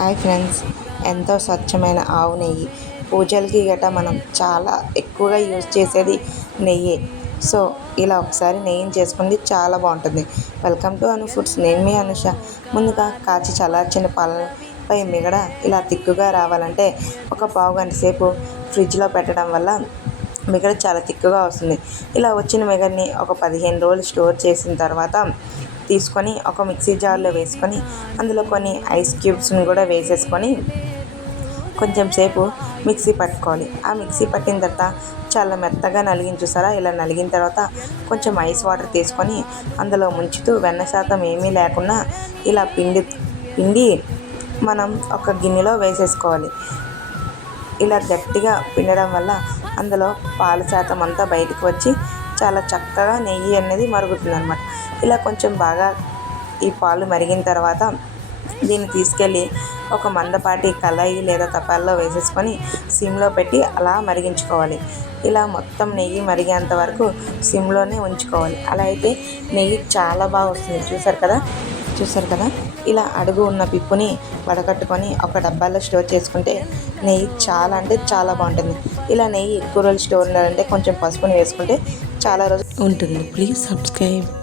Hi friends. ఎంతో స్వచ్ఛమైన ఆవు నెయ్యి. పూజలకి గట్రా మనం చాలా ఎక్కువగా యూజ్ చేసేది నెయ్యి. సో ఇలా ఒకసారి నెయ్యిని చేసుకుంది చాలా బాగుంటుంది. Welcome to Anu foods. నేను మీ అనుష. ముందుగా కాచి చల్లార్చిన పాలపై మిగడ ఇలా తిక్కుగా రావాలంటే ఒక పావు గంట సేపు ఫ్రిడ్జ్లో పెట్టడం వల్ల మిగడ చాలా తిక్కుగా వస్తుంది. ఇలా వచ్చిన మిగడ్ని ఒక పదిహేను రోజులు స్టోర్ చేసిన తర్వాత తీసుకొని ఒక మిక్సీ జార్లో వేసుకొని అందులో కొన్ని ఐస్ క్యూబ్స్ని కూడా వేసేసుకొని కొంచెం సేపు మిక్సీ పట్టుకోవాలి. ఆ మిక్సీ పట్టిన తర్వాత చాలా మెత్తగా నలిగిన చూసారా? ఇలా నలిగిన తర్వాత కొంచెం ఐస్ వాటర్ తీసుకొని అందులో ముంచుతూ వెన్న శాతం ఏమీ లేకుండా ఇలా పిండి పిండి మనం ఒక గిన్నెలో వేసేసుకోవాలి. ఇలా గట్టిగా పిండడం వల్ల అందులో పాల శాతం అంతా బయటకు వచ్చి చాలా చక్కగా నెయ్యి అనేది మరుగుతుంది అనమాట ఇలా కొంచెం బాగా ఈ పాలు మరిగిన తర్వాత దీన్ని తీసుకెళ్ళి ఒక మందపాటి కళాయి లేదా తపాల్లో వేసేసుకొని సిమ్లో పెట్టి అలా మరిగించుకోవాలి. ఇలా మొత్తం నెయ్యి మరిగేంత వరకు సిమ్లోనే ఉంచుకోవాలి. అలా అయితే నెయ్యి చాలా బాగా వస్తుంది. చూసారు కదా? చూసారు కదా? ఇలా అడుగు ఉన్న పిప్పుని వడకట్టుకొని ఒక డబ్బాలో స్టోర్ చేసుకుంటే నెయ్యి చాలా అంటే చాలా బాగుంటుంది. ఇలా నెయ్యి ఎక్కువ రోజులు స్టోర్ ఉండాలంటే కొంచెం పసుపుని వేసుకుంటే చాలా రోజులు ఉంటుంది. Please subscribe.